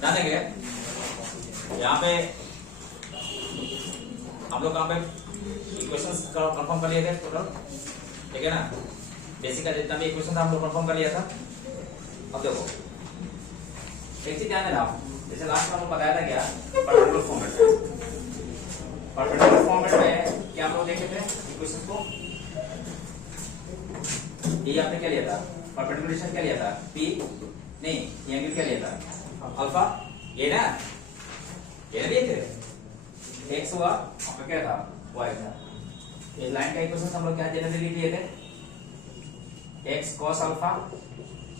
ध्यान देंगे यहाँ पे हम लोग कहाँ पे इक्वेशंस कंफर्म कर लिए थे टोटल, ठीक है ना। बेसिक का जितना भी इक्वेशन था हम लोग कंफर्म कर लिया था। अब देखो एक चीज ध्यान देना, जैसे लास्ट में हमको बताया था क्या, परपेंडिकुलर फॉर्मेट में। परपेंडिकुलर फॉर्मेट में क्या हम लोग देखे थे इक्वेशन को, ये आपने क्या लिया था, परपेंडिकुलर क्या लिया था, पी नहीं, ये एंगल क्या लिया था, अल्फा, ये ना, ये लिए थे, एक्स हुआ आपका क्या था, वाई था। ये लाइन का इक्वेशन हम लोग क्या जनरली लिख लिए थे, X cos alpha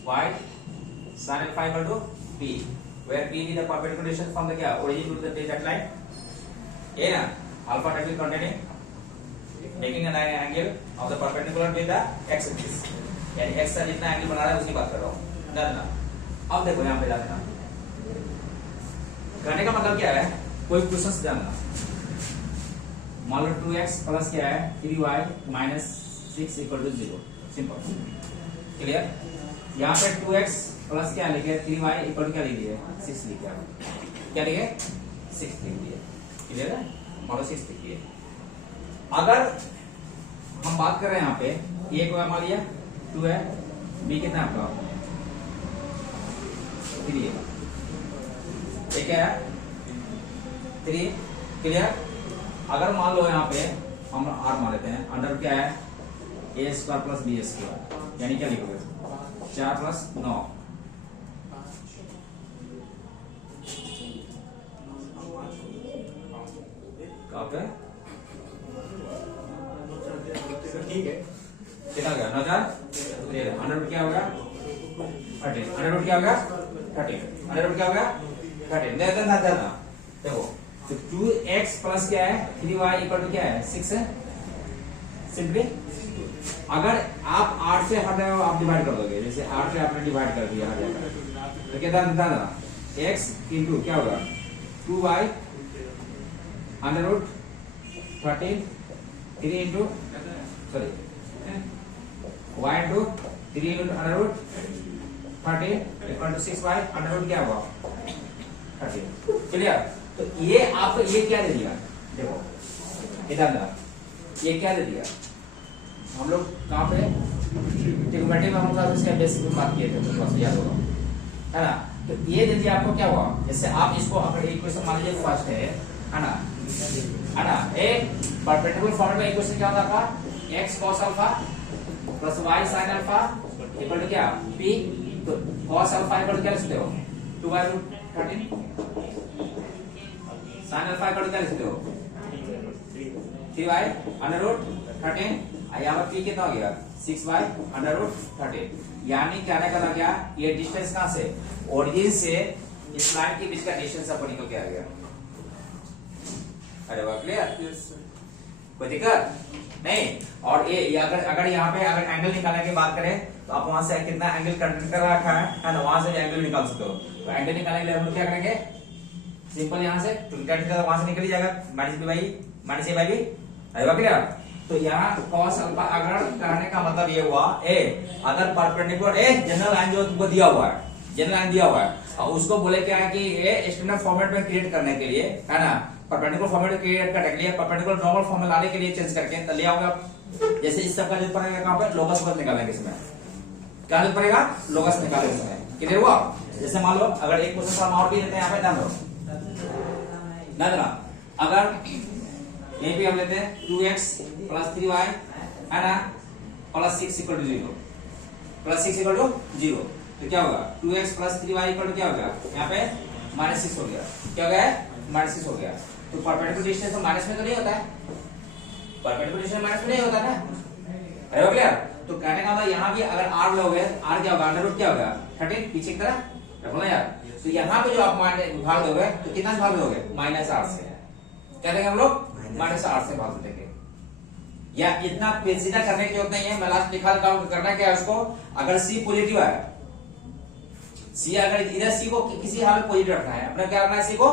Y sin alpha equal to p, where p is the perpendicular distance from the क्या origin to the that line, ये ना, alpha that will containing making an angle of the perpendicular with the x axis, यानी x का जितना angle बना रहा है उसकी बात कर रहा हूँ, जानना। अब देखो यहाँ पे जानना, कहने का मतलब क्या है, कोई क्वेश्चन जानना। मान लो 2x प्लस क्या है 3y minus 6 equal to 0, simple, clear. यहाँ पे 2x प्लस क्या लिखे 3y इक्वल टू क्या लिख दिए 6 लिखे, क्या लिखे 6 लिख दिए, क्लियर है, मान लो 6 लिख दिए। अगर हम बात कर रहे हैं यहाँ पे ए को मान लिया 2 है, बी कितना आपका 3 है, ये क्या है 3, क्लियर। अगर मान लो यहाँ पे हम आर मान लेते हैं, अंडर क्या है ए स्क्वायर प्लस बी स्क्वायर, यानी क्या लिखोगे 4 प्लस 9, ठीक है, कितना गया 9,000, अंडर क्या होगा 13, अंडर क्या होगा 13, अंडर क्या होगा 13, देखो तो 2x प्लस क्या है 3y इक्वल टू क्या है 6 है, सिंपली। अगर आप 8 से हट रहे हो आप डिवाइड कर दोगे, जैसे 8 से आपने डिवाइड कर दिया तो क्या था x इंटू क्या होगा 2y under root 13 3 into sorry y into 3 into under root 13 equal to 6y under root क्या होगा 13, क्लियर। तो ये आपको ये क्या दे दिया, देखो इधर ये क्या दे दिया, हम लोग कहाँ पे ट्रिग्नोमेट्री में हम लोग इसका बेसिक बात किए थे, तो याद होगा, है ना। तो ये दे दिया आपको क्या हुआ, जैसे आप इसको अगर इक्वेशन मान लीजिए फर्स्ट है ना, एक परपेंडिकुलर फॉर्मेट में इक्वेशन क्या होता था, x cos alpha plus y sin alpha equal to क्या p, तो cos अल्फा इक्वल टू क्या लिखते हो 2/13, sin अल्फा इक्वल टू क्या लिखते हो 3y अंडर रूट 13, यहाँ पर p कितना हो गया 6y अंडर रूट 13, यानी कहने का मतलब क्या, ये डिस्टेंस कहां से, ओरिजिन से इस लाइन के बीच का डिस्टेंस आपको निकल के आ गया। अरे वाह, क्लियर, कोई दिक्कत नहीं। और ये अगर यहाँ पे अगर एंगल निकालने की बात करें तो आप वहां से कितना एंगल कंडक्ट कर रखा है ना, वहां से एंगल निकाल सकते हो। तो एंगल निकालने के लिए हम लोग क्या करेंगे, सिंपल यहाँ से वहां से निकल जाएगा माइनस ए बाई बी, अरे वाह, क्लियर। तो यहाँ cos अल्फा, अगर कहने का मतलब ये हुआ अगर परपेंडिकुलर जनरल लाइन जो तुमको दिया हुआ है, जनरल लाइन दिया हुआ है, और उसको बोले क्या है कि ये स्टैंडर्ड फॉर्मेट में क्रिएट करने के लिए, है ना, परपेंडिकुलर फॉर्मेट क्रिएट करने के लिए परपेंडिकुलर नॉर्मल फॉर्म में लाने के लिए चेंज करके तो लिया होगा। जैसे इस सबका जरूरत पड़ेगा कहां पर, लोकस पर निकालने के समय क्या जरूरत पड़ेगा, लोकस निकालने के समय, क्लियर हुआ। जैसे मान लो अगर एक क्वेश्चन हम और भी लेते हैं, यहाँ पे ध्यान दो ना, अगर यहीं पे हम लेते हैं 2x प्लस 3y है ना plus 6 equal to 0, plus 6 equal to 0, तो क्या होगा 2x plus 3y equal to क्या होगा, यहाँ पे माइनस 6 हो गया, क्या हो गया माइनस 6 हो गया। तो परपेंडिकुलर डिस्टेंस तो माइनस में तो नहीं होता है, परपेंडिकुलर डिस्टेंस माइनस में नहीं होता ना, है हो क्लियर। तो कहने का मतलब यहाँ भी अगर r लोगे, r क्या होगा अंडर रूट क्या होगा 13 पीछे की तरह रखो ना यार। तो यहाँ पे जो आप भाग दोगे तो कितना से भाग दोगे माइनस 8 से, क्या देंगे हम लोग माइनस 8 से भाग देंगे, या इतना पेचीदा करने की जरूरत नहीं है। मैं लास्ट लिखा करना क्या है उसको, अगर c पॉजिटिव है, c अगर इधर c को किसी हाल में पॉजिटिव रखना है, अपना क्या रखना है, c को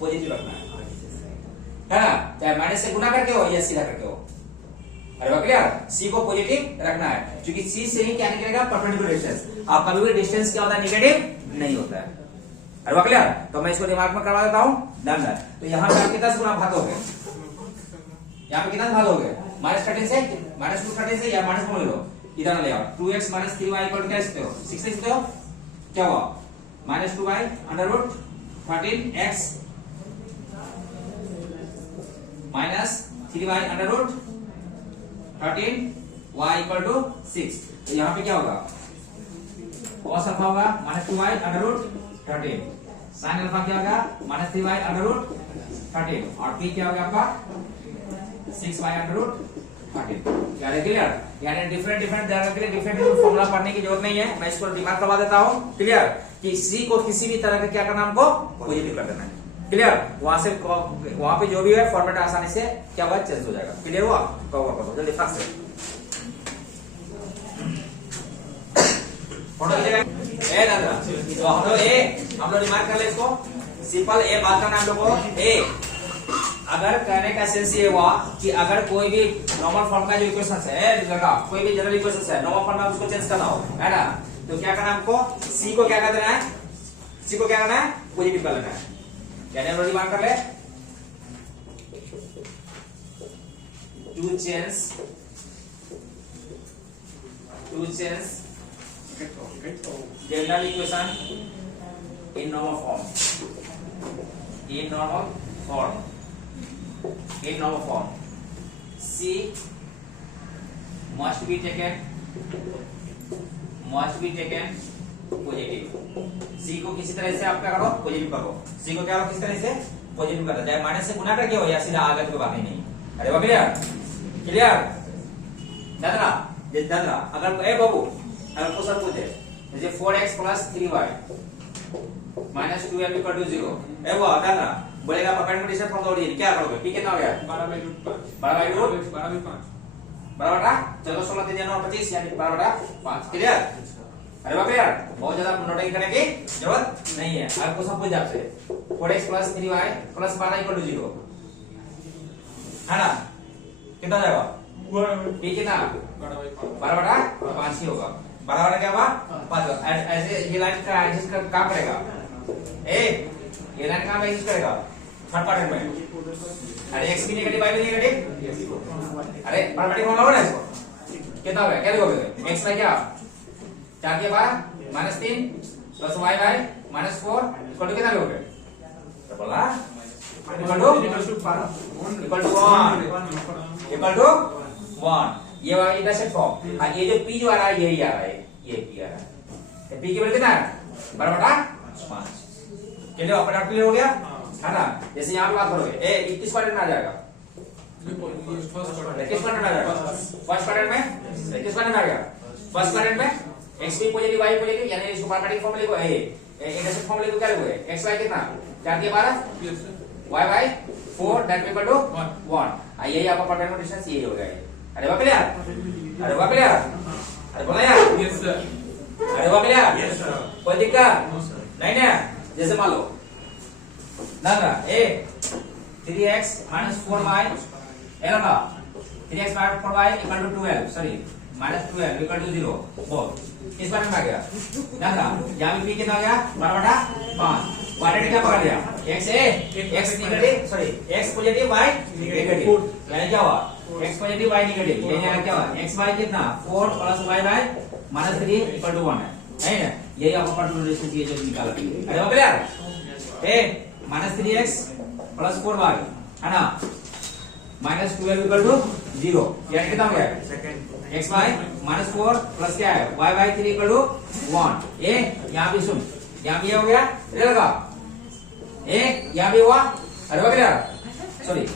पॉजिटिव रखना है ना, चाहे माइनस से गुना करके हो या सीधा करके हो, अरे क्लियर, c को पॉजिटिव रखना है, क्योंकि c से ही क्या निकलेगा परपेंडिकुलर डिस्टेंस। आप कभी भी डिस्टेंस क्या होता है नेगेटिव नहीं होता है, अरे वो क्लियर? तो मैं इसको दिमाग में करवा देता हूँ। डन है। तो यहाँ पे आपके 10 गुना भाग हो गए। यहाँ पे कितना भाग हो गए? -13 से -213 से या माइनस बोल लो, इधर ले आओ। 2x - 3y इक्वल टू क्या लिखते हो? 6 लिखते हो। क्या हुआ? -2y under root 13x minus 3y under root 13y equal to 6। तो यहाँ पे क्या होगा? cos अल्फा होगा -2y under root 13, sin alpha क्या होगा? -3y अंडर रूट 13, और p क्या होगा आपका? 6y under root 13। क्या क्लियर? यानी डिफरेंट जगह के लिए डिफरेंट फॉर्मूला पढ़ने की जरूरत नहीं है। मैं इसको दिमाग करवा देता हूँ। क्लियर? कि c को किसी भी तरह का क्या करना, हमको पॉजिटिव कर देना है। क्लियर? वहां पे जो भी है फॉर्मेट आसानी से क्या हुआ, चेंज हो जाएगा। क्लियर हुआ? करो जल्दी फट से फोटो लीजिएगा। ए दादा, तो हम लोग दिमाग कर ले इसको। सिंपल ए बात करना हम लोग को। ए अगर कहने का सेंस ये हुआ कि अगर कोई भी नॉर्मल फॉर्म का जो इक्वेशन है लगा, कोई भी जनरल इक्वेशन है नॉर्मल फॉर्म में उसको चेंज करना हो, है ना? तो क्या करना हमको? सी को क्या कर देना है? सी को क्या करना है? पॉजिटिव कर लेना है। यानी हम लोग दिमाग कर ले, to change general equation in normal form C must be taken positive. C को किसी तरह से आप क्या करो? पॉजिटिव करो। C को क्या करो? किसी तरह से पॉजिटिव करना, चाहे माइनस से गुना करके हो या सीधा आगे कोई बात नहीं। अरे वो क्लियर? दादा अगर ए बाबू अगर क्वेश्चन पूछे जैसे 4x + 3y - 12 इक्वल टू 0, ए वो दादा बोलेगा perpendicular distance from the origin, क्या करोगे? p कितना हो गया? 12/5 बराबर 14 16 3 9 25 यानी 12/5। क्लियर? अरे वाह क्लियर? बहुत ज्यादा नोटिंग करने की जरूरत नहीं है। अगर क्वेश्चन पूछ आपसे 4x + 3y + 12 इक्वल टू 0, है ना? कितना जाएगा? p कितना? 12/5 ही होगा। बराबर क्या हुआ? 5। ऐसे ये लाइन का एडजस्ट कर काम करेगा। ये लाइन कहां पे एडजस्ट करेगा? थर्ड क्वाड्रेंट में। अरे x भी नेगेटिव y भी नेगेटिव। अरे परपेंडिकुलर फॉर्मूला है इसको। कितना हो गया? क्या लिखोगे? x बाय क्या? 4 के बाद -3 + y बाय -4 इक्वल टू कितना लिखोगे? तो बोला इक्वल टू 1। ये वाला इंटरसेक्ट फॉर्म। हाँ, ये जो p जो आ रहा है यही आ रहा है, ये p आ रहा है। p की वैल्यू कितना है? 12/5। चलिए ऑपरेटर क्लियर हो गया, है ना? जैसे यहाँ पे बात करोगे ए 21 क्वाड्रेंट में आ जाएगा। किस क्वाड्रेंट में आ जाएगा? फर्स्ट क्वाड्रेंट में। किस क्वाड्रेंट में आ गया? फर्स्ट क्वाड्रेंट में x भी पॉजिटिव y पॉजिटिव, यानी इसको क्वाड्रेटिक फॉर्म लिखो। ए इंटरसेक्ट फॉर्म लिखो, क्या लिखोगे? x y कितना? 4 के 12 y by 4 that equal to 1। यही आपका परपेंडिकुलर डिस्टेंस यही हो गया। अरे वाह क्लियर? अरे वाह क्लियर? अरे बोला यार। Yes sir. अरे वाह क्लियर? Yes sir. कोई दिक्कत नहीं ना? जैसे मान लो ना ए 3x - 4y एल का 3x - 4y equal to 12 sorry -12 equal to 0 बोल किस बारे में आ गया ना? यहाँ पे p कितना आ गया? 12/5। क्वाड्रेटिक क्या पकड़ लिया? x negative sorry x positive y negative, यानी क्या हुआ? x पॉजिटिव y नेगेटिव, यानी क्या हुआ? x y कितना? 4 + y बाय -3 इक्वल टू 1 है ना? यही आपका परपेंडिकुलर डिस्टेंस ये जो निकाला। अरे वो क्लियर? ए -3x + 4y है ना? -12 इक्वल टू 0, यानी कितना हो गया? सेकंड x y -4 प्लस क्या है? y by 3 equal to 1। ए यहाँ भी सुन, यहाँ भी हो गया, इधर लगा ए यहाँ भी हुआ। अरे वो clear? Sorry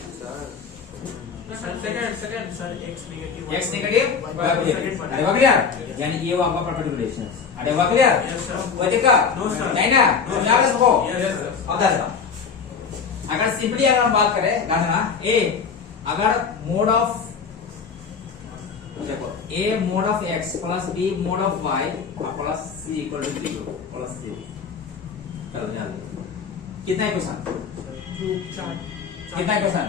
second sir x negative y positive. अरे वो क्लियर? यानी ये हुआ आपका परपेंडिकुलर डिस्टेंस। अरे वो क्लियर? कोई दिक्कत नहीं ना? याद रखो। अब देखो अगर सिंपली अगर हम बात करें गाना ए अगर मोड ऑफ देखो a mod of x plus b mod of y plus c equal to 0 plus 0। चलो ध्यान दो कितना इक्वेशन? कितना इक्वेशन?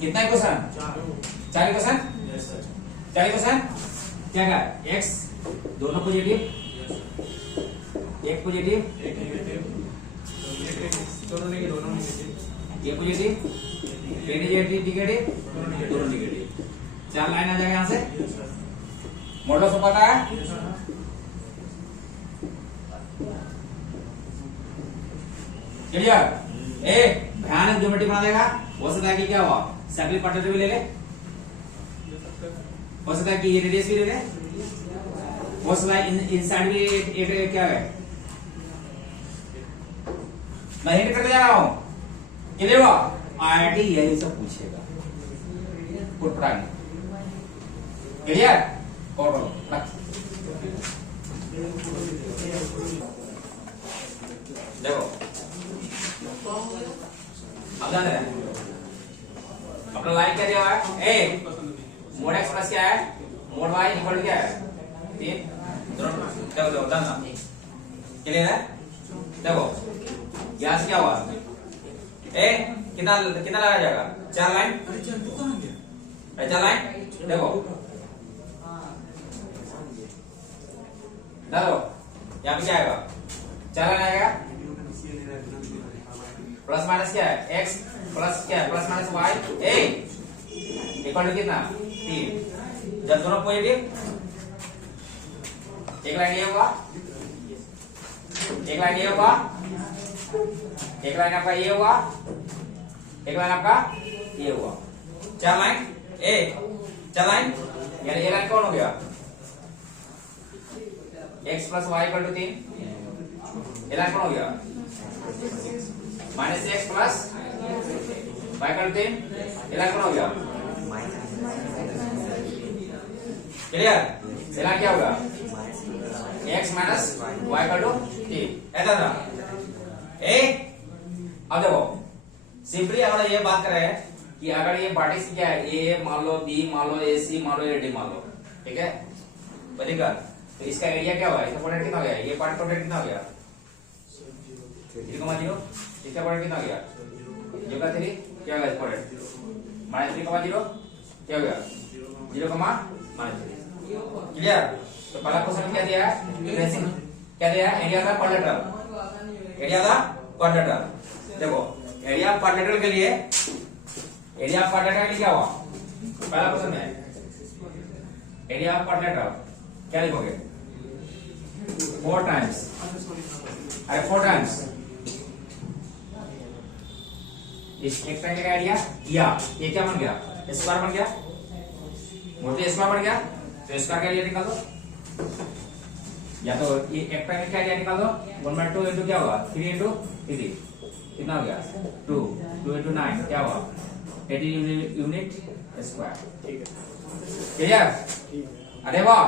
कितना equation? 4 equation. Yes sir 4 equation. क्या है? x दोनों पॉजिटिव एक पॉजिटिव, दोनों नेगेटिव, ये पॉजिटिव, ये नेगेटिव, दोनों नेगेटिव। 4 लाइन आ जाएगा यहाँ से। मॉडल सब पता है? क्लियर? ए भयानक ज्योमेट्री बना देगा। हो सकता है कि क्या हुआ, सर्कल पॉइंटर भी ले ले, हो सकता है कि ये रेडियस भी ले ले, हो सकता है इनसाइड भी एक क्या है, मैं हिंट करके जा रहा हूं। क्लियर हुआ? आईआईटी यही सब पूछेगा पुटपटांग। क्लियर? और रख देखो, अब जाने दे। अपना लाइन क्या दिया हुआ है? ए मोड एक्स प्लस क्या है, मोड वाई इक्वल क्या है, 3 दोनों देखो देखो डन ना। क्लियर है? देखो यहां से क्या हुआ, ए कितना कितना लगाया जाएगा, 4 लाइन, 4 लाइन। देखो डालो, यहाँ पे क्या आएगा, 4 लाइन आएगा। प्लस माइनस क्या है, एक्स प्लस क्या है, प्लस माइनस वाई ए इक्वल टू कितना, 3। जब दोनों पॉजिटिव, एक लाइन ये होगा, एक लाइन ये होगा, एक लाइन आपका ये होगा, एक लाइन आपका ये हुआ। 4 लाइन ए, 4 लाइन, यानी ये लाइन कौन हो गया, x plus y equal to 3। ये लाइन कौन हो गया, minus x plus y equal to 3। ये लाइन कौन हो गया, क्लियर? ये लाइन क्या होगा, x minus y equal to 3। ऐसा था ए। अब देखो सिंपली अगर ये बात करें कि अगर ये पार्टीशन क्या है, ए मान लो, बी मान लो, ए सी मान लो, ए डी मान लो, ठीक है बनेगा। तो इसका एरिया क्या हुआ, इसका प्रोडक्ट कितना हो गया, ये पार्ट प्रोडक्ट कितना हो गया, 0,0। इसका प्रोडक्ट कितना हो गया, 0,3 क्या होगा, प्रोडक्ट -3,0 क्या हो गया, 0,-3। क्लियर? तो पहला क्वेश्चन क्या दिया है, ट्रेसिंग क्या दिया है, area of quadrilateral, area of quadrilateral. देखो एरिया ऑफ क्वाड्रिलेटरल के लिए, एरिया ऑफ क्वाड्रिलेटरल के लिए क्या हुआ, पहला क्वेश्चन है एरिया ऑफ क्वाड्रिलेटरल क्या लिखोगे, 4 टाइम्स, अरे 4 टाइम्स इस एक ट्रायंगल का एरिया, या ये क्या बन गया, स्क्वायर बन गया, मोटे स्क्वायर बन गया। तो इसका क्या एरिया निकाल दो, या तो ये एक ट्रायंगल का एरिया निकाल दो, 1/2 इंटू क्या होगा, 3 इंटू 3 कितना हो गया, 2 इंटू 9 क्या हुआ, 80 यूनिट स्क्वायर। क्लियर? अरे वाह,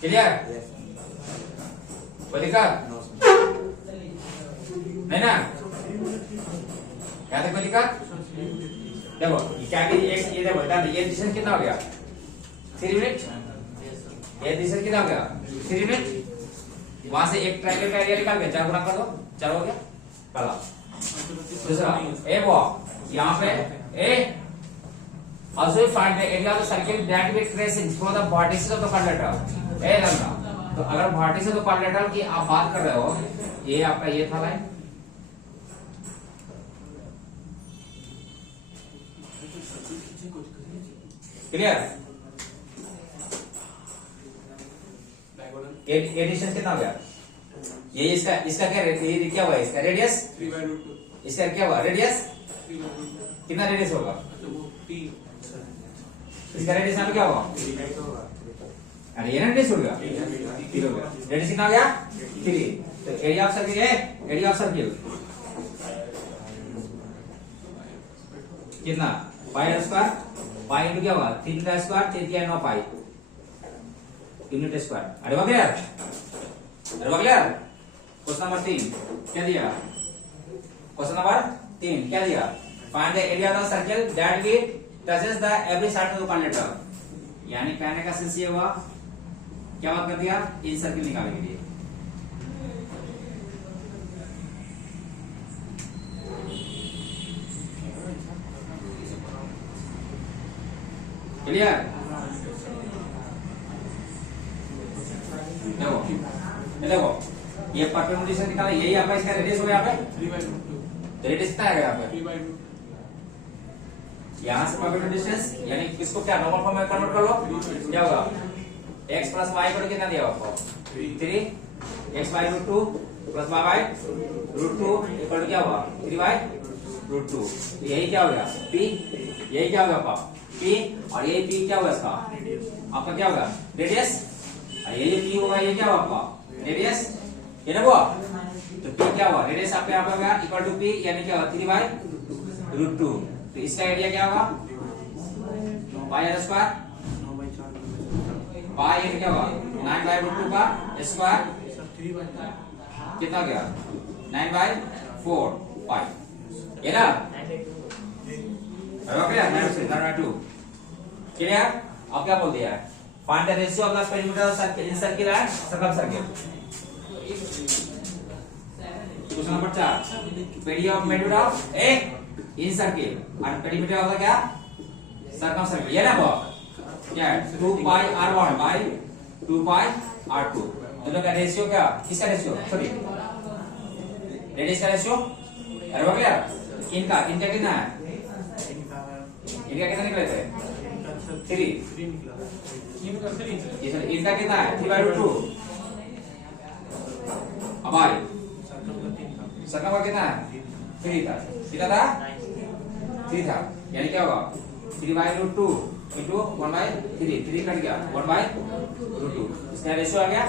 क्लियर? कोई दिक्कत नहीं ना, क्या देखो दिक्कत, देखो क्या ये देखो ये डिस्टेंस कितना हो गया, 3 यूनिट, ये डिस्टेंस कितना हो गया, 3 यूनिट। वहां से एक ट्रायंगल का एरिया निकाल के 4 गुना कर दो, 4 हो गया पहला। दूसरा ए वो यहाँ पे ए also find the area of the circle that will trace through the vertices of the quadrilateral। ए लगा, तो अगर vertices of the quadrilateral की आप बात कर रहे हो, ये आपका ये था लाइन, क्लियर? ये डिस्टेंस कितना हो गया, ये इसका क्या, ये क्या हुआ, इसका रेडियस, इसका क्या हुआ रेडियस, कितना रेडियस होगा, इसका रेडियस यहाँ पे क्या होगा, अरे ये ना रेडियस हो गया, रेडियस कितना हो गया, 3। तो एरिया ऑफ सर्किल है, एरिया ऑफ सर्किल कितना, पाई स्क्वायर, पाई इंटू क्या होगा, 3 का स्क्वायर, 3 9 पाई यूनिट स्क्वायर। अरे वाह क्लियर, अरे वाह क्लियर। क्वेश्चन नंबर 3 क्या दिया, क्वेश्चन नंबर 3 क्या दिया, find the area of the circle that will touches the every side of the quadrilateral. यानी कहने का सेंस ये हुआ, क्या बात कर दिया, इन सर्किल निकालने के लिए। क्लियर? ये देखो ये परपेंडिकुलर डिस्टेंस निकाला, यही आपका इसका रेडियस हो गया यहाँ पे, 3/√2 तो रेडियस कितना आएगा यहाँ पे, 3/2 यहाँ से परपेंडिकुलर डिस्टेंस यानी इसको क्या नॉर्मल फॉर्म में कन्वर्ट कर लो, क्या होगा x प्लस वाई पर कितना दिया आपको 3 x/√2 plus y/√2 equal to क्या होगा 3/√2, यही क्या हो गया p, यही क्या होगा आपका p, और यही p क्या होगा इसका आपका क्या होगा रेडियस, और ये p होगा, ये क्या होगा आपका रेडियस, ये ना हुआ, तो p क्या हुआ रेडियस आपका यहाँ पे होगा इक्वल टू p यानी क्या होगा 3/√2, तो इसका एरिया क्या होगा पाई आर स्क्वायर, पाई यानी क्या होगा 9/√2 का स्क्वायर कितना गया 9/4 पाई, ये ना क्लियर, क्लियर। अब क्या बोल दिया है find the ratio of the perimeter circle in circle and circum circle. Question number 4 period of method of A in circle और पेरीमीटर ऑफ द क्या सर्कम सर्किल, ये ना वो क्या है 2 पाई r1 बाय 2 पाई r2, दोनों का रेशियो क्या, किसका रेशियो, सॉरी रेडियस का रेशियो, अरे हो गया इनका कितना है, इनका कितना निकले थे 3 निकला, इनका कितना है 3/√2, अब आई सर्कम का कितना है 3 था, कितना था 3 था, यानी क्या होगा 3/√2 into 1/3, 3 कट गया 1/√2, इसका रेशियो आ गया,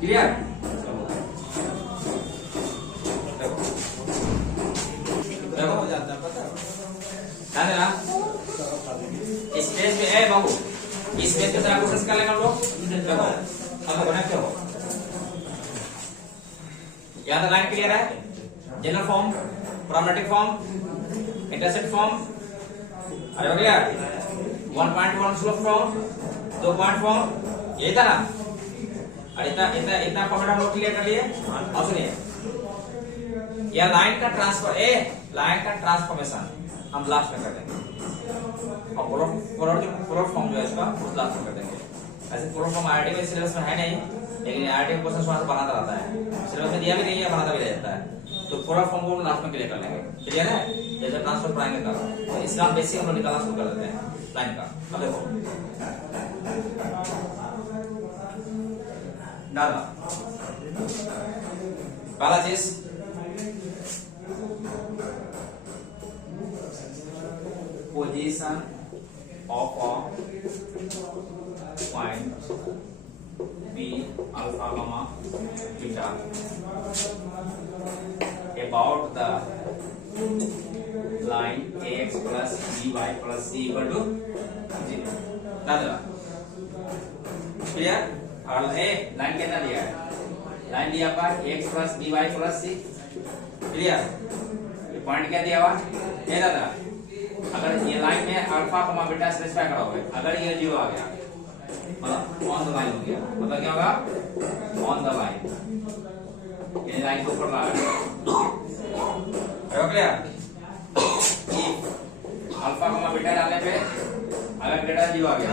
क्लियर। देखो हो जाता है पता है ना, इस पेज में है बाबू, इस पेज पे जरा कोशिश कर लेना लोग, देखो अब बना क्या हो, यहाँ लाइन क्लियर है, general form, probability form, intercept form, अरे हो गया 1.1 स्लोप फॉर्म, 2 पॉइंट फॉर्म, यही था ना, और इतना फॉर्मेट हम लोग क्लियर कर लिए। अब सुनिए यह लाइन का ट्रांसफर लाइन का ट्रांसफॉर्मेशन हम लास्ट में कर देंगे, और पोलर फॉर्म जो है इसका उस लास्ट में कर देंगे। ऐसे पोलर फॉर्म आईआईटी में सिलेबस में है नहीं, लेकिन आईआईटी में क्वेश्चन वहां से बनाता रहता है, सिलेबस में दिया भी नहीं है, बनाता भी रहता है, तो पोलर फॉर्म को लास्ट में क्लियर कर लेंगे, क्लियर है। जैसे ट्रांसफर पढ़ाएंगे तब, तो इसका बेसिक हम लोग निकालना शुरू कर देते हैं लाइन का। अब देखो डाला पहला चीज position of a point B alpha gamma beta about the line ax plus by plus c equal to 0, clear. और ए लाइन कितना दिया है, लाइन दिया आपका x plus by plus c, clear. ये पॉइंट क्या दिया हुआ है दादा, अगर ये लाइन में अल्फा कमा बीटा स्पेसिफाई करा हुआ है, अगर ये 0 आ गया मतलब ऑन द लाइन हो गया, मतलब क्या होगा ऑन द लाइन, ये लाइन के ऊपर ला रहा है, क्लियर। अल्फा कमा बीटा डालने पे अगर डेटा 0 आ गया,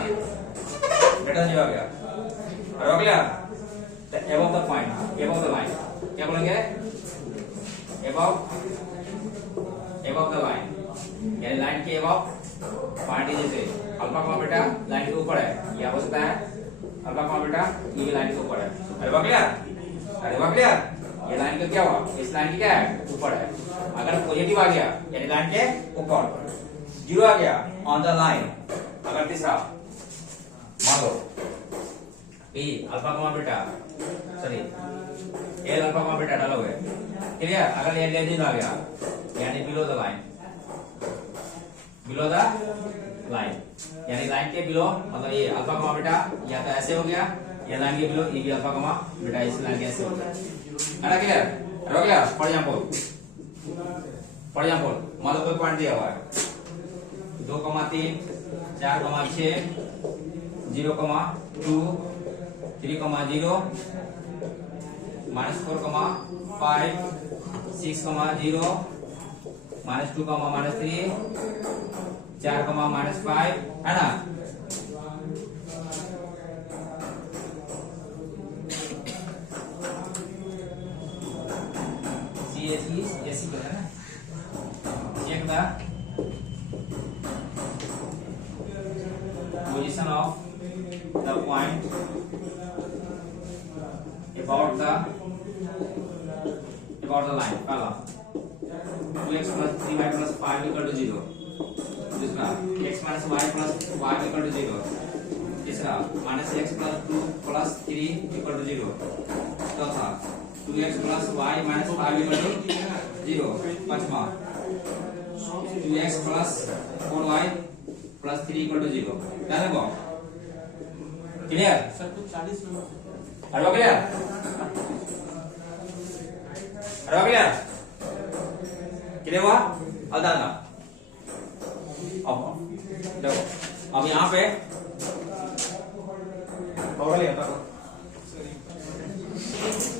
डेटा 0 आ गया, clear, above the point, above the line, क्या बोलेंगे above the line, यानी लाइन के above पॉइंट जैसे अल्फा कॉमा बीटा लाइन के ऊपर है, क्या हो सकता है अल्फा कॉमा बीटा ये भी लाइन के ऊपर है, अरे क्लियर, ये लाइन का क्या हुआ, इस लाइन की क्या है ऊपर है, अगर पॉजिटिव आ गया यानी लाइन के ऊपर, 0 आ गया ऑन द लाइन, अगर तीसरा मान लो P alpha comma beta sorry L alpha comma beta डालो हुए, क्लियर। अगर ये L आ गया यानी below the line, below the line यानी लाइन के बिलो, मतलब ये अल्फा कॉमा बीटा या तो ऐसे हो गया, या लाइन के बिलो ये भी अल्फा कॉमा बीटा इस लाइन के ऐसे हो गया, है क्लियर। फॉर एग्जांपल मान लो कोई पॉइंट दिया हुआ है 2,3 4,6 0,2 3,0 -4,5 6,0 -2, -3 4, है ना। ऐसी कर है ना check the position of the point about the line पहला 2x plus 3y plus 5 equal to 0 दूसरा x minus y plus y equal to 0 तीसरा minus x plus 2 plus 3 equal to 0 चौथा 2x plus y minus 5 equal to 0 पांचवा 2x plus 4y plus 3 equal to 0 ध्यान रखो clear sir कुछ 40 number अरे clear अरे clear clear हुआ अब ध्यान रखना अब देखो अब यहाँ पे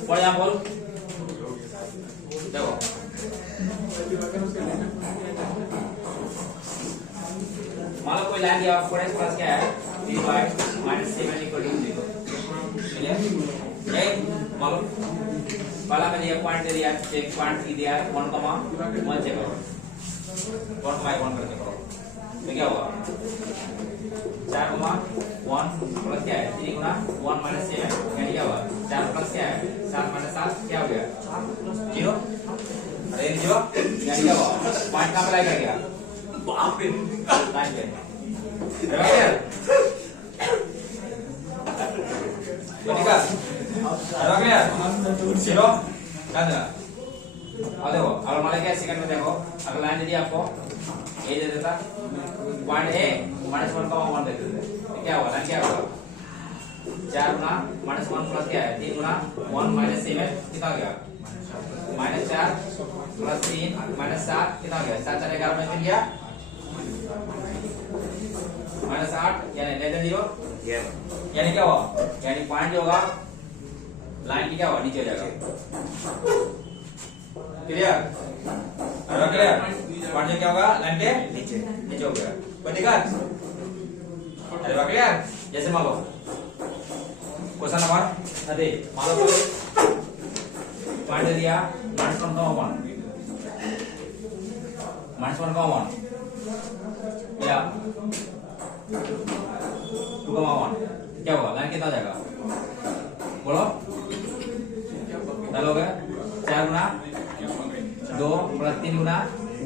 पढ़ यहाँ बोल देखो मान लो कोई लाइन दिया 4x प्लस क्या है 3y minus 7 equal to 0 clear ये मान लो पहला मैंने ये पॉइंट दे दिया एक पॉइंट दिया है 1, 1 चेक करो 1 करके करो तो क्या होगा 4, 1 प्लस क्या है 3 गुना 1 माइनस 7 यानी क्या हुआ 4 प्लस क्या है 7 माइनस 7 क्या हो गया 0 अरे 0 यानी क्या हुआ पॉइंट कहाँ पे लाएगा क्या बाप रे लाइन पे अरे ठीक है अरे 0 क्या देना अब देखो अगर मान लिया सेकंड में देखो अगर लाइन दे दी आपको ए दे देता पॉइंट ए माइनस 1 का 1 दे देते क्या होगा लाइन क्या होगा 4 गुना माइनस 1 प्लस क्या है 3 गुना 1 माइनस 7 कितना हो गया माइनस 4 प्लस 3 माइनस 7 कितना हो गया 7 4 11 में मिल गया माइनस 8 यानी लेस देन 0 यानी क्या हुआ यानी पॉइंट जो होगा लाइन की क्या होगा नीचे जाएगा क्लियर अरे क्लियर पॉइंट क्या होगा लाइन के नीचे हो गया कोई दिक्कत अरे क्लियर जैसे मान लो क्वेश्चन नंबर अरे मान लो पॉइंट दे दिया -1 का 1 या 2 का 1 क्या होगा लाइन कितना जाएगा बोलो डालोगे 4 गुना 2 प्लस 3 गुना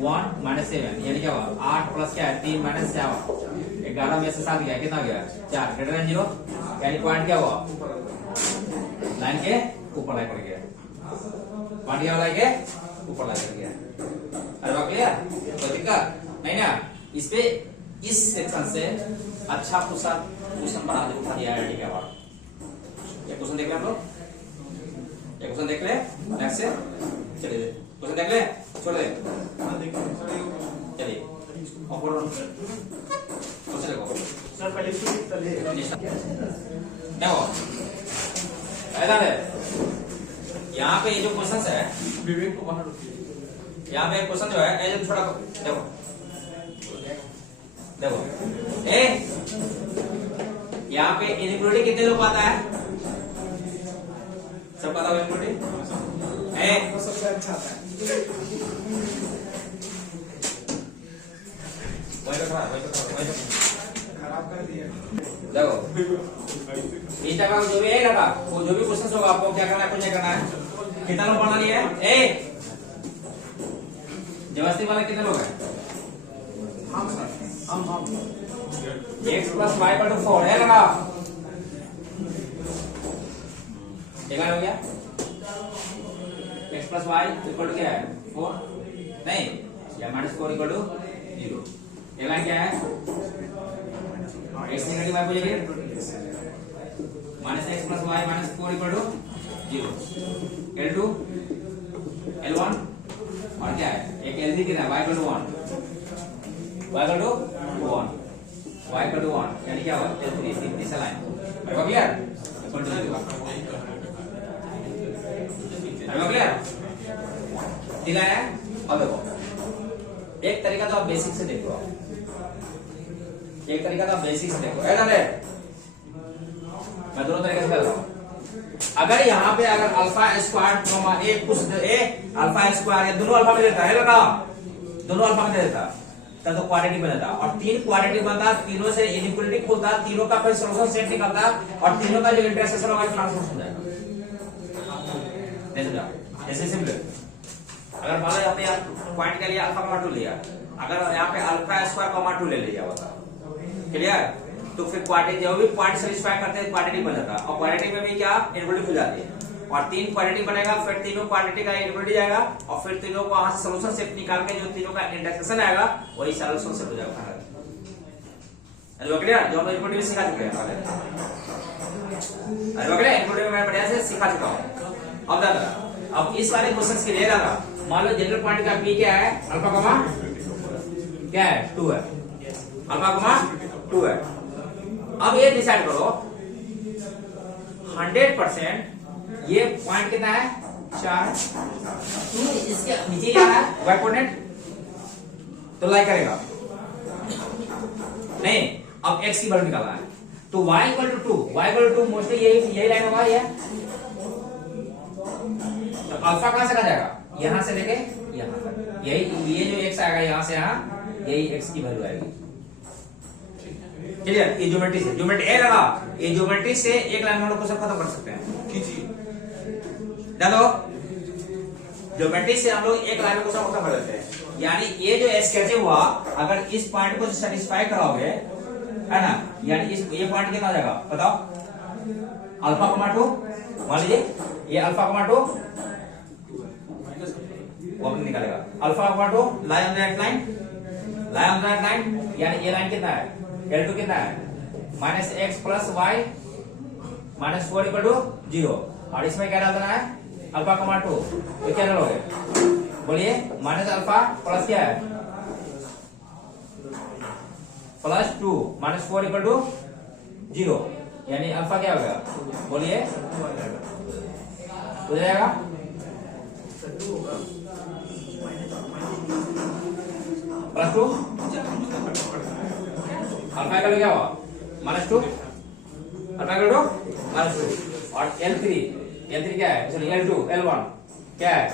1 माइनस 7 यानी क्या हुआ 8 प्लस क्या है 3 माइनस 7 11 में से 7 गया कितना गया 4 ग्रेटर देन 0 यानी पॉइंट क्या हुआ लाइन के ऊपर लाइन पड़ गया पॉइंट क्या लाइन के ऊपर लाइन पड़ गया अरे क्लियर तो दिक्कत नहीं ना इस पे इस सेक्शन से अच्छा क्वेश्चन बना दे उठा दिया आईआईटी के बाद ये क्वेश्चन देख ले हम लोग ये क्वेश्चन देख ले नेक्स्ट से चलिए क्वेश्चन देख ले छोड़ दे चलिए और क्वेश्चन देखो सर पहले चलिए क्या हुआ ऐसा है यहाँ पे ये जो क्वेश्चन है विवेक को बाहर रखिए यहाँ पे क्वेश्चन जो है ये थोड़ा देखो देखो ए यहाँ पे इनइक्वालिटी कितने लोग पाता है सब पता है इनइक्वालिटी ए सबसे अच्छा आता है वही तो खराब कर दिया देखो इस जगह जो भी है ना वो जो भी क्वेश्चन होगा आपको क्या करना है कुछ नहीं करना है कितना लोग पढ़ना लिया है ए जबरदस्ती वाला कितने लोग हैं हम सर हम x प्लस y पर 4 है लगा देखा हो गया x plus y equal to क्या है 4 नहीं या -4 इक्वल टू 0 ये लाइन क्या है x negative y positive -x plus y -4 equal to 0 L2 L1 और क्या है एक L3 कितना y equal to 1 y equal to 1 y equal to 1 यानी क्या हुआ L3 तीसरा लाइन है क्लियर इक्वल टू 0 है क्लियर ठीक है अब देखो एक तरीका तो आप बेसिक से देखो एक तरीका तो आप बेसिक से देखो है ना मैं दोनों तरीके से कर रहा हूं अगर यहाँ पे अगर अल्फा स्क्वायर कॉमा ए कुछ ए अल्फा स्क्वायर है, दोनों अल्फा में देता है लगा, दोनों अल्फा में देता तब तो क्वाड्रेटिक बनता, और तीन क्वाड्रेटिक बनता, तीनों से इनइक्वालिटी खोलता, तीनों का फिर सॉल्यूशन सेट निकलता, और तीनों का जो इंटरसेक्शन होगा ट्रांसफॉर्मेशन हो जाएगा। ऐसे सिंपल। अगर मान लो हमने पॉइंट के लिए अल्फा कॉमा 2 लिया, अगर यहाँ पे अल्फा स्क्वायर कॉमा 2 ले लिया होता, क्लियर, तो फिर क्वाड्रेटिक जो भी पॉइंट सेटिस्फाई करते हैं क्वाड्रेटिक बन जाता, और क्वाड्रेटिक में भी क्या इनइक्वालिटी खुल जाती है, और तीन क्वाड्रेटिक बनेगा, फिर तीनों क्वाड्रेटिक का इनइक्वालिटी जाएगा, और फिर तीनों को वहां से सॉल्यूशन सेट निकाल के जो तीनों का इंटरसेक्शन आएगा वही सॉल्यूशन सेट हो जाएगा। क्लियर, जो हम इनइक्वालिटी में सिखा चुके हैं पहले। इनइक्वालिटी में मैं बढ़िया से सिखा चुका हूं। अब दादा, अब इस वाले क्वेश्चंस के लिए दादा मान लो जनरल पॉइंट का पी क्या है, अल्फा कॉमा क्या है 2 है, अल्फा कॉमा 2 है। अब ये डिसाइड करो 100% ये पॉइंट कितना है 4 है, 2 इसके नीचे जा रहा है y कोऑर्डिनेट, तो लाई करेगा नहीं। अब x की वैल्यू निकालना है, तो y इक्वल टू 2 मोस्टली यही लाइन होगा ये, तो अल्फा कहां से कहा जाएगा, यहां से लेके यहां तक, यही ये जो x आएगा यहां से यहां, यही x की वैल्यू आएगी। क्लियर, ये ज्योमेट्री से ज्योमेट्री ए लगा, ये ज्योमेट्री से एक लाइन में हम लोग क्वेश्चन खत्म कर सकते हैं। कीजिए देखो ज्योमेट्री से हम लोग एक लाइन में क्वेश्चन खत्म कर देते हैं, यानी ये जो स्केच हुआ अगर इस पॉइंट को सेटिस्फाई कराओगे है ना, यानी इस ये पॉइंट कितना आ जाएगा बताओ, अल्फा कॉमा 2, मान लीजिए ये अल्फा कॉमा 2 वो अपने निकालेगा, alpha comma 2 lie on that line, lie on that line, यानी ये लाइन कितना है L2 कितना है -x plus y -4 equal to 0, और इसमें क्या डालना है अल्फा कॉमा 2, तो क्या डालोगे बोलिए, माइनस अल्फा प्लस क्या है प्लस 2 -4 इक्वल टू 0, यानी अल्फा क्या होगा बोलिए हो जाएगा +2, अल्फा का क्या हुआ -2, अल्फा का -2, और L3 क्या है, सॉरी L2 L1 क्या है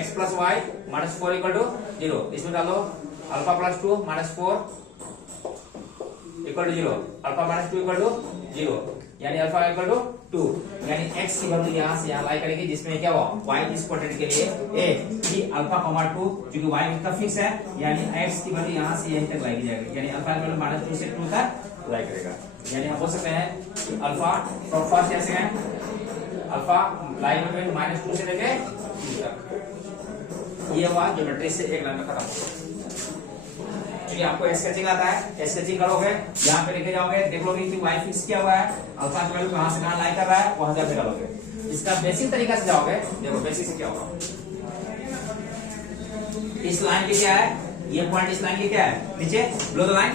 x plus y -4 equal to 0, इसमें डालो alpha plus 2 -4 equal to 0, alpha -2 equal to 0, यानी अल्फा इक्वल टू 2, यानी x की वैल्यू यहां से यहां लाई करेगी, जिसमें क्या हुआ y इस क्वाड्रेंट के लिए a की अल्फा कॉमा 2 क्योंकि y इसका फिक्स है, यानी x की वैल्यू यहां से यहीं तक लाई जाएगी, यानी अल्फा की वैल्यू -2 से 2 तक लाई करेगा, यानी हम बोल सकते हैं कि अल्फा फ्रॉम फर्स्ट ऐसे है अल्फा लाई में -2 से लेके 2 तक, ये हुआ ज्योमेट्री से एक लाइन में खत्म हो। क्योंकि आपको स्केचिंग आता है, स्केचिंग करोगे यहाँ पे लेके जाओगे, देखोगे कि y फिक्स किया हुआ है, अल्फा की वैल्यू कहां से कहां लाई कर रहा है वहां जाके डालोगे। इसका बेसिक तरीका से जाओगे, देखो बेसिक से क्या होगा, इस लाइन की क्या है, ये पॉइंट इस लाइन की क्या है नीचे बिलो द लाइन,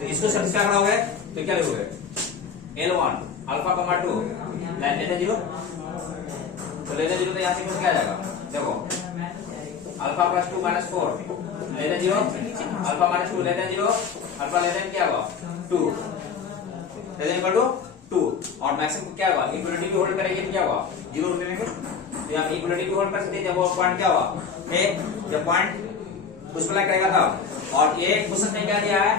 तो इसको सेटिस्फाई कराओगे तो क्या लिखोगे L1 अल्फा कॉमा 2 लाइन लेते 0, तो लेते 0 तो यहाँ से कुछ क्या आ जाएगा, देखो अल्फा प्लस 2 -4 लेते 0, अल्फा -2 लेते 0, अल्फा लेते क्या होगा 2 लेते इक्वल टू 2, और मैक्सिमम क्या होगा इक्वलिटी भी होल्ड करेंगे तो क्या होगा 0 ले लेंगे, तो यहाँ इक्वलिटी भी होल्ड कर सकते हैं, जब वो पॉइंट क्या हुआ एक जब पॉइंट उस पर करेगा तब, और ये क्वेश्चन में क्या दिया है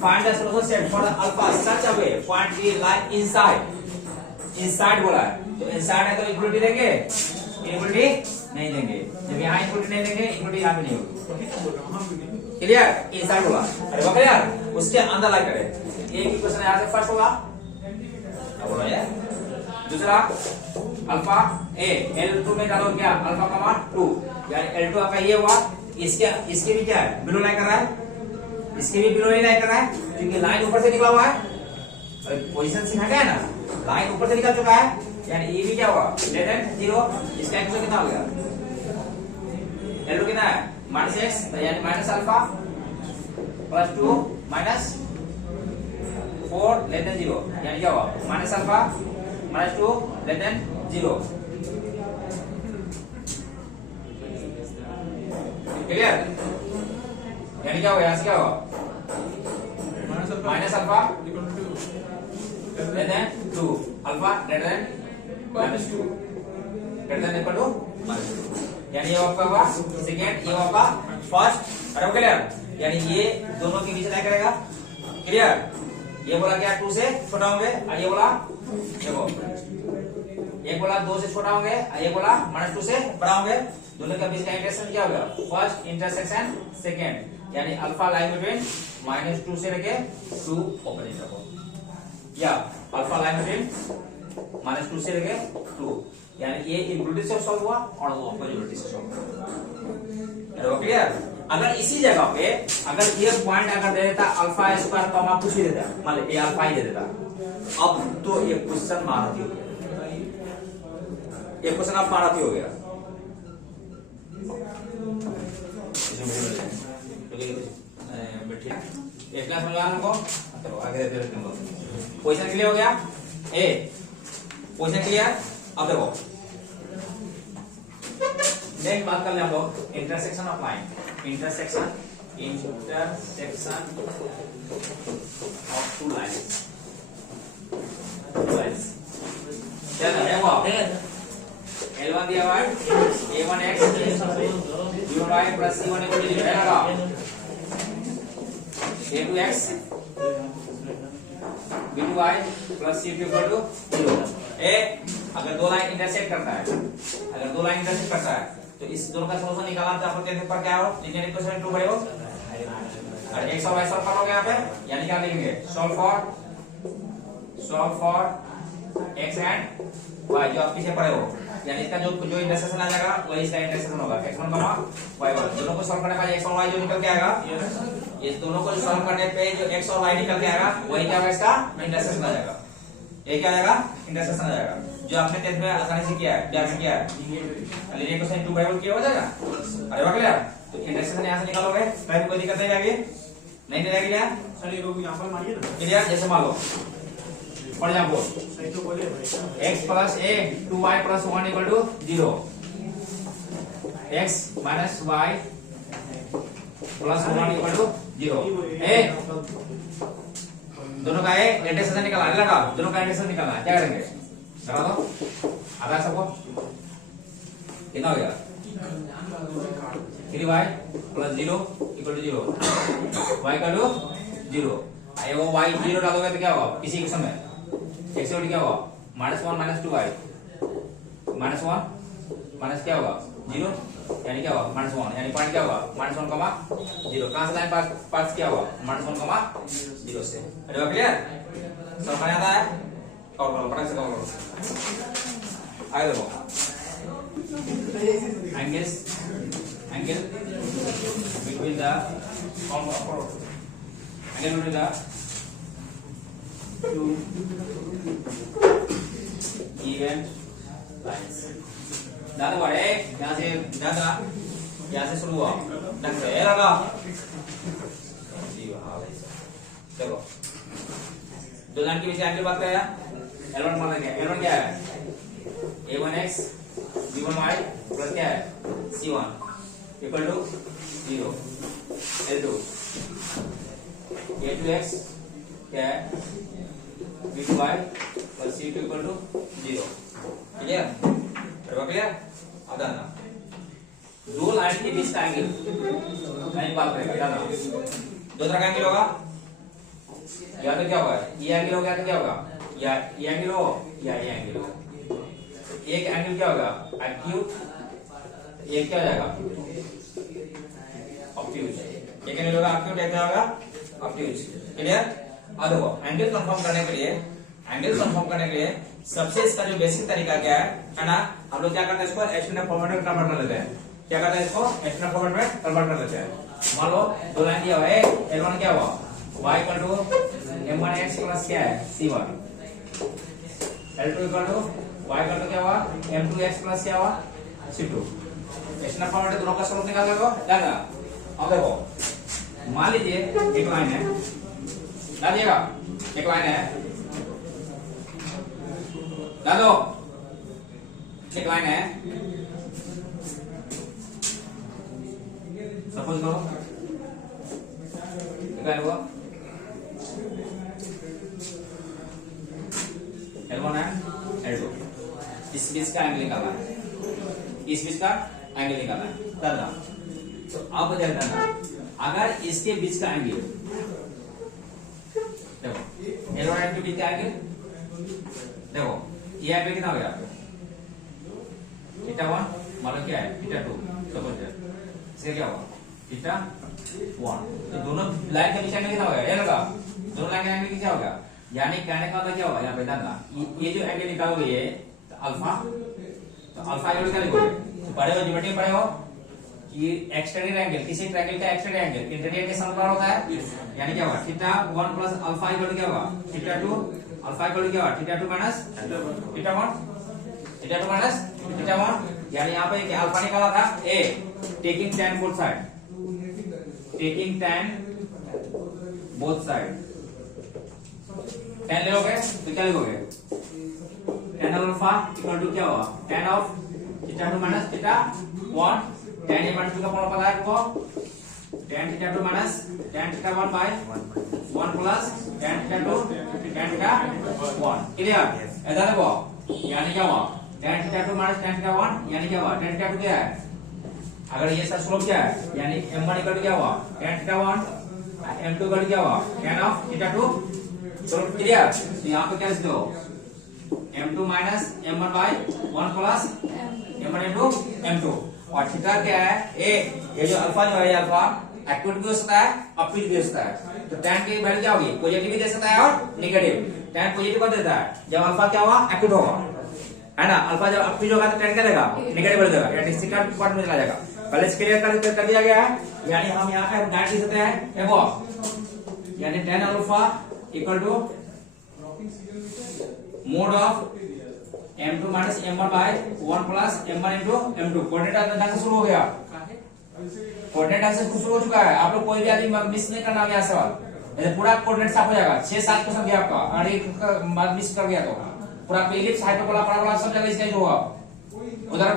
find the solution set for the alpha such a way point की लाइन इनसाइड बोला है, तो इनसाइड है तो इक्वलिटी देंगे, इक्वलिटी नहीं देंगे, जब यहाँ इक्वलिटी नहीं देंगे इक्वलिटी यहाँ पे नहीं होगी, क्लियर, इनसाइड होगा, अरे वो क्लियर, उसके अंदर लाई करे, एक ही क्वेश्चन यहाँ से फर्स्ट होगा, क्या बोला यार, दूसरा अल्फा ए L2 में डालो क्या अल्फा कॉमा 2, यानी L2 आपका ये हुआ, इसके भी क्या है बिलो लाई कर रहा है, इसके भी बिलो लाई कर रहा है, क्योंकि लाइन ऊपर से निकला हुआ है, पोजीशन से हटा है ना, लाइन ऊपर से निकल चुका है, यानी ये भी क्या होगा लेस देन 0, इसका एक्स कितना हो गया L2 कितना है -x, यानी minus alpha plus 2 -4 less than 0, यानी क्या होगा minus alpha -2 less than 0, clear, यानी क्या होगा यहाँ से क्या होगा minus alpha less than 2, alpha greater than -2 greater than equal to -2 यानी ये आपका हुआ सेकंड, ये आपका फर्स्ट। और क्लियर, यानी ये दोनों के बीच क्या करेगा, क्लियर। ये बोला क्या 2 से छोटा होंगे, और ये बोला देखो एक बोला 2 से छोटा होंगे, और ये बोला -2 से बड़ा होंगे। दोनों के बीच का इंटरसेक्शन क्या होगा, फर्स्ट इंटरसेक्शन सेकंड, यानी अल्फा लाइन बिटवीन -2 से लेके 2 ऑपोजिट रखो, या अल्फा लाइन बिटवीन -2 से लेके 2, यानी ये इक्वलिटी से सॉल्व हुआ और वो ऑपोजिट से सॉल्व हुआ। क्लियर। अगर इसी जगह पे अगर ये पॉइंट अगर दे देता अल्फा स्क्वायर कॉमा कुछ ही देता, मान लो ये अल्फा ही दे देता, अब तो ये क्वेश्चन महारथी हो गया, ये क्वेश्चन आप महारथी हो गया। इतना समझ हमको, चलो आगे क्वेश्चन क्लियर हो गया। ए क्वेश्चन क्लियर। अब देखो नेक्स्ट बात कर ले हम लोग intersection of line, intersection of two lines. चल देखो L1 दिया हुआ है A1x y plus C1 equal to 0 है लगा, A2x B2y plus C2 equal to 0। ए अगर दो लाइन इंटरसेक्ट करता है, अगर दो लाइन इंटरसेक्ट करता है तो इस दोनों का सॉल्यूशन निकालना तो अपन टेंथ पर क्या हो, लीनियर इक्वेशन 2 बड़े हो, और x और y सॉल्व करोगे यहाँ पे, यानी क्या लिखेंगे, solve for x and y जो आप पीछे पढ़े हो, यानी इसका जो इंटरसेक्शन आ जाएगा वही इसका इंटरसेक्शन होगा, x1 y1। दोनों को सॉल्व करने पर x और y जो निकल के आएगा, इस दोनों को सॉल्व करने पे जो x और y निकल के आएगा वही क्या होगा, इसका इंटरसेक्शन आ जाएगा। ये क्या आ जाएगा, इंटरसेक्शन आ जाएगा, जो आपने टेंथ में आसानी से किया है, क्या किया है, लीनियर इक्वेशन 2 बाय किया हो जाएगा। अरे वाह क्लियर। तो इंटरसेक्शन यहां से निकालोगे, कहीं कोई दिक्कत नहीं आएगी, नहीं रहेगी क्या सर ये लोग यहाँ पर मारिए ना, क्लियर। जैसे मान लो फॉर एग्जांपल सही तो बोले भाई, x प्लस a 2y plus 1 equal to 0, x minus y plus 1 equal to 0। ए दोनों का इंटरसेक्शन निकालना है, लगा दोनों का इंटरसेक्शन निकालना है, क्या करेंगे, करा दो आधा सबको, कितना हो गया 3y plus 0 equal to 0, y equal to 0। ये वो y 0 डालोगे तो क्या होगा, इसी क्वेश्चन में x से क्या होगा, -1 -2y -1 माइनस क्या होगा 0, यानी क्या होगा -1, यानी पॉइंट क्या होगा -1 कमा 0। कहां से लाइन पास क्या होगा, -1 कमा 0 से। अरे क्लियर, सब समझ आता है, कॉल करो फटाक से कॉल करो। आगे देखो angle between the two even lines। ध्यान दो, यहाँ से ध्यान देना, यहाँ से शुरू हुआ ढंग से लगा, देखो दो लाइन के बीच एंगल बात करें, L1 मान लेंगे, L1 क्या है, A1x B1y प्लस क्या है C1 equal to 0, L2 A2x क्या है B2y plus C2 equal to 0। Clear, clear. अब ध्यान देना दो लाइन के बीच का एंगल लाइन बात करेंगे, ध्यान देना दो तरह का एंगल होगा, या तो क्या होगा ये एंगल हो गया तो क्या होगा, या ये एंगल हो या ये एंगल हो। एक एंगल क्या होगा एक्यूट, एक क्या हो जाएगा ऑब्ट्यूज, एक एंगल होगा एक्यूट, एक क्या होगा ऑब्ट्यूज। क्लियर। अब देखो एंगल कंफर्म करने के लिए सबसे इसका जो बेसिक तरीका क्या है ना, हम लोग क्या करते हैं, इसको एक्सटेंडेड फॉर्मेट में कन्वर्ट कर लेते हैं। क्या करते हैं, इसको एक्सटेंडेड फॉर्मेट में कन्वर्ट कर लेते हैं। मान लो दो लाइन दिया हुआ है, L1 क्या हुआ y equal to m1x plus क्या है c1, L2 equal to y equal to क्या हुआ m2x प्लस क्या हुआ c2। एक्सटेंडेड फॉर्मेट दोनों का सॉल्व निकाल लो, जाना। अब देखो मान लीजिए एक लाइन है, डालिएगा एक लाइन है, डालो एक लाइन है, सपोज करो क्या हुआ L1 है L2, बीच का एंगल निकालना है, इस बीच का एंगल निकालना है करना। तो अब देखना अगर इसके बीच का एंगल देखो, एल और एम के बीच का एंगल देखो, ये एंगल कितना हो गया आपको थीटा 1 मतलब क्या है थीटा 2 सपोज इसका क्या होगा थीटा 1। तो दोनों लाइन के बीच एंगल कितना होगा ये लगा, दोनों लाइन के एंगल क्या होगा, यानी कहने का मतलब क्या होगा यहाँ पे देखना ये जो एंगल निकालोगे ये अल्फा, तो अल्फा एंगल क्या लिखोगे, तो पढ़े हो ज्योमेट्री पढ़े हो कि एक्सटेंडेड एंगल किसी ट्रायंगल का एक्सटेंडेड एंगल इंटीरियर के समबाहु होता है, यानी क्या होगा theta 1 plus alpha equal to क्या होगा थीटा 2, अल्फा इक्वल टू क्या होगा theta 2 minus theta 1, theta 2 minus theta 1। यानी यहाँ पे क्या अल्फा निकाला था ए taking tan both side, taking tan both side tan ले लोगे तो क्या लिखोगे tan अल्फा इक्वल टू क्या होगा tan of theta 2 minus theta 1, tan ये माइनस का फॉर्मूला पता है आपको tan theta 2 minus tan theta 1 by 1 plus tan theta 2 tan theta 1 clear ऐसा देखो, यानी क्या हुआ tan theta 2 minus tan theta 1 यानी क्या हुआ tan थीटा 2 क्या है, अगर ये सब स्लोप क्या है यानी m1 इक्वल टू क्या हुआ tan theta 1, m2 equal to क्या हुआ tan of theta 2। Slope clear, तो यहां पे क्या लिख दो m2 minus m1 by 1 plus m1 into m2। और थीटा क्या है ए, ये जो अल्फा जो है ये अल्फा एक्यूट भी हो सकता है ऑब्टयूज भी हो सकता है, तो tan की वैल्यू क्या होगी पॉजिटिव भी दे सकता है और नेगेटिव। tan पॉजिटिव कर देता है जब अल्फा क्या हुआ एक्यूट होगा है ना, अल्फा जब ऑब्टयूज होगा तो tan क्या देगा नेगेटिव कर देगा, यानी इसका पार्ट में चला जाएगा। पहले क्लियर कर दिया गया है, यानी हम यहां पे गाइड लिख सकते हैं देखो, यानी tan alpha equal to mod of m2 minus m1 by 1 plus m1 into m2। Coordinate ढंग से शुरू हो गया, कोऑर्डिनेट ढंग से शुरू हो चुका है, आप लोग कोई भी आदमी मिस नहीं करना है सवाल, पूरा कोऑर्डिनेट साफ हो जाएगा। 6-7 क्वेश्चन गया आपका, और एक मिस कर गया तो पूरा एलिप्स हाइपरबोला पैराबोला सब जगह इसका होगा। उधर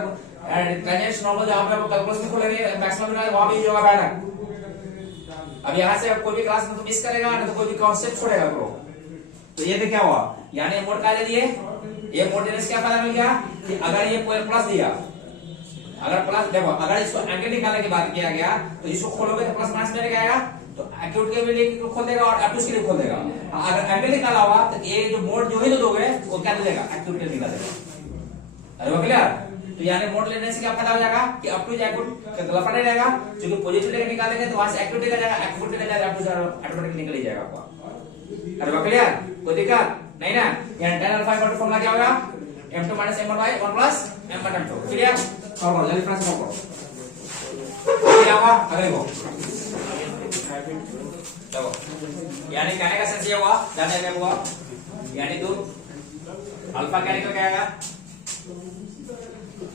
ट्रांजेक्शन नॉर्मल जहां पे कैलकुलस में खोलेंगे मैक्सिमम में वहां भी जवाब आएगा। अब यहां से कोई भी क्लास में तो मिस करेगा ना तो कोई भी कांसेप्ट छोड़ेगा ब्रो। तो ये क्या हुआ, यानी मोड का ले लिए, ये मोड देने से क्या फायदा मिल गया कि अगर ये प्लस दिया, अगर प्लस देखो अगर इसको एंगल निकालने की बात किया गया तो इसको खोलोगे तो प्लस माइनस में आएगा, तो एक्यूट के लिए खोल देगा और ऑब्टयूज के लिए खोल देगा। अगर एंगल निकाला हुआ तो ये जो मोड जो ही तो दोगे वो क्या देगा एक्यूट के लिए निकाल देगा। अरे वो क्लियर, तो यानी मोड लेने से क्या फायदा हो जाएगा कि ऑब्टयूज एक्यूट लफड़ा नहीं रहेगा, क्योंकि पॉजिटिव लेकर निकालेंगे तो वहां से एक्यूट लेकर जाएगा, एक्यूट लेकर जाएगा ऑब्टयूज ऑटोमेटिकली निकल ही जाएगा आपका। अरे वो क्लियर, कोई दिक्कत नहीं ना। यानी tan alpha equal to formula क्या होगा m2 minus m1 by 1 plus m1 m2 clear. Solve करो जल्दी फ्रेंड्स सॉल्व करो, क्या होगा अगले को देखो, यानी कहने का सेंस ये हुआ जानने क्या हुआ, यानी तो अल्फा क्या निकल के आएगा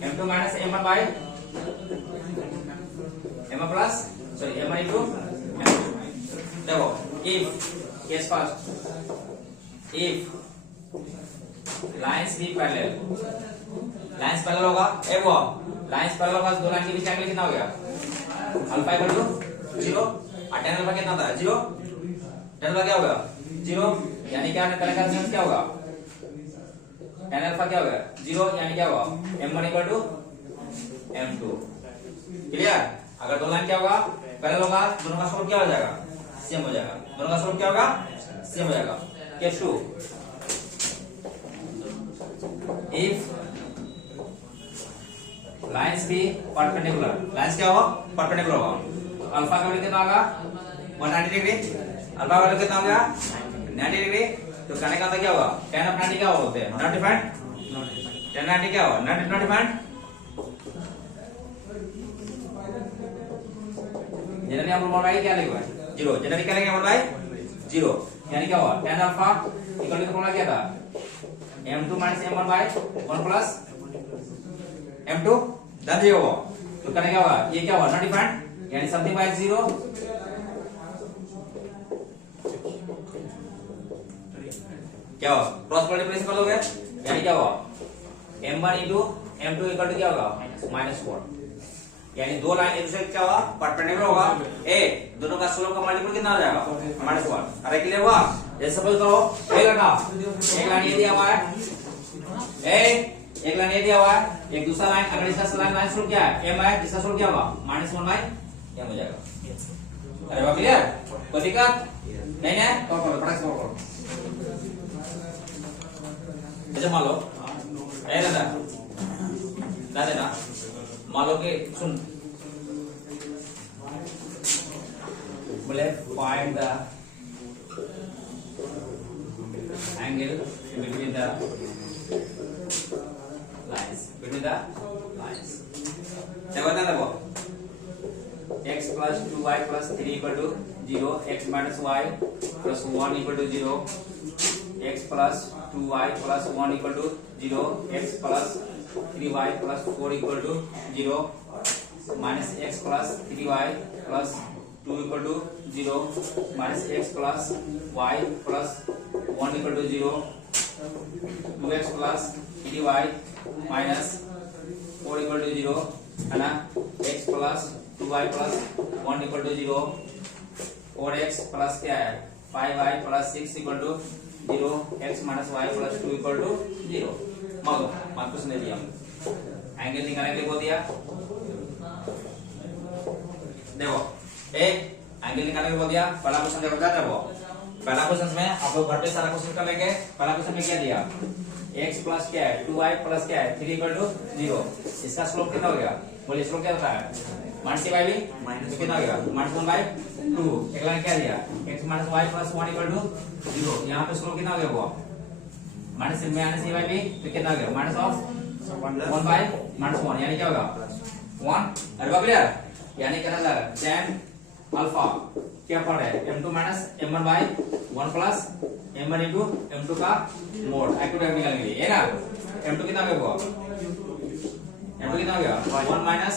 m2 minus m1 by m1 plus sorry m1 into m2। देखो if case first, if lines भी पैरेलल, लाइंस पैरेलल होगा ए वो लाइंस पैरेलल होगा, दो लाइन के बीच एंगल कितना हो गया अल्फा इक्वल टू 0 और tan अल्फा कितना था 0, tan अल्फा क्या होगा 0, यानी क्या निकलेगा का सेंस क्या होगा tan अल्फा क्या होगा 0, यानी क्या होगा m1 equal to m2 clear. अगर दो लाइन क्या होगा पैरेलल होगा, दोनों का स्लोप क्या हो जाएगा सेम हो जाएगा, दोनों का स्लोप क्या होगा सेम हो जाएगा। Case 2 if lines be perpendicular, lines क्या होगा perpendicular होगा, अल्फा का वैल्यू कितना होगा 190 डिग्री, अल्फा का वैल्यू कितना होगा 90 डिग्री, तो कहने का क्या होगा tan of 90 क्या होते हैं नॉट डिफाइंड, tan 90 क्या होगा नॉट डिफाइंड। जनरली हम मोड बाय क्या लिखा है 0, जनरली क्या लिखेंगे मोड बाय 0, यानी क्या हुआ tan alpha equal to formula क्या था m2 minus m1 by 1 plus m2 ध्यान दिए हो, तो करने क्या होगा ये क्या हुआ नॉट डिफाइंड, यानी समथिंग बाय 0 क्या हुआ क्रॉस मल्टीप्लिकेशन कर लोगे, यानी क्या हुआ m1 into m2 equal to क्या होगा -4, यानी दो लाइन एक दूसरे क्या होगा परपेंडिकुलर होगा, ए दोनों का स्लोप का मल्टीपल कितना हो जाएगा -1। अरे क्लियर हुआ, जैसे सपोज करो एक लाइन ये दिया हुआ है ए एक लाइन ये दिया हुआ है, एक दूसरा लाइन, अगर इसका लाइन स्लोप क्या है m है, इसका स्लोप क्या होगा -1/m हो जाएगा। अरे वाह क्लियर, कोई दिक्कत नहीं है? और करो फटाक से करो। जैसे मान लो ए दादा मान लो कि सुन बोले find the angle between the lines, क्या बता देखो x plus 2y plus 3 equal to 0, x minus y plus 1 equal to 0, x plus 2y plus 1 equal to 0, x plus 3y plus 4 equal to 0, minus x plus 3y plus 2 equal to 0, minus x plus y plus 1 equal to 0, 2x plus 3y minus 4 equal to 0 है ना, x plus 2y plus 1 equal to 0, 4x plus क्या है 5y plus 6 equal to 0, x minus y plus 2 equal to 0। मान लो कुछ नहीं दिया, angle निकालने के लिए बोल दिया। देखो एक एंगल निकालने के लिए बोल दिया, पहला क्वेश्चन देखो क्या था वो, पहला क्वेश्चन में आप लोग घर पे सारा क्वेश्चन कर लेंगे। पहला क्वेश्चन में क्या दिया, x प्लस क्या है 2y प्लस क्या है 3 इक्वल टू 0, इसका स्लोप कितना हो गया, बोलिए स्लोप क्या होता है -3y भी तो कितना हो गया -1/2। एक लाइन क्या दिया x minus y plus 1 equal to 0, यहाँ पे स्लोप कितना हो गया वो -3y भी तो कितना हो गया -1/1 यानी क्या होगा 1। अरे बाप रे, यानी क्या ना tan अल्फा क्या पड़ है m2 minus m1/1 plus m1 into m2 का मोड एक्टिव निकालने के लिए है ना। m2 कितना हो गया, m2 कितना हो गया 1 माइनस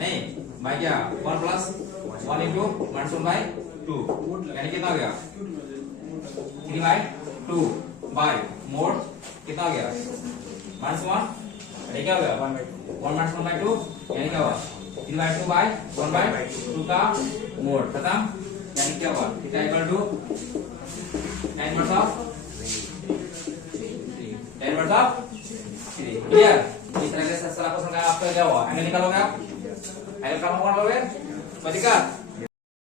नहीं भाई क्या 1 प्लस 1 इंटू -1/2 यानी कितना हो गया 3/2 बाय मोड कितना हो गया -1, यानी क्या हो गया 1 माइनस 1/2 यानी क्या हुआ 3/2 बाय 1/2 का मोड खत्म, यानी क्या हुआ theta equal to 10 inverse of 3। Clear, इस तरह से सारा क्वेश्चन का आपका क्या हुआ, एंगल निकालोगे आप, एंगल कौन लोगे, कोई दिक्कत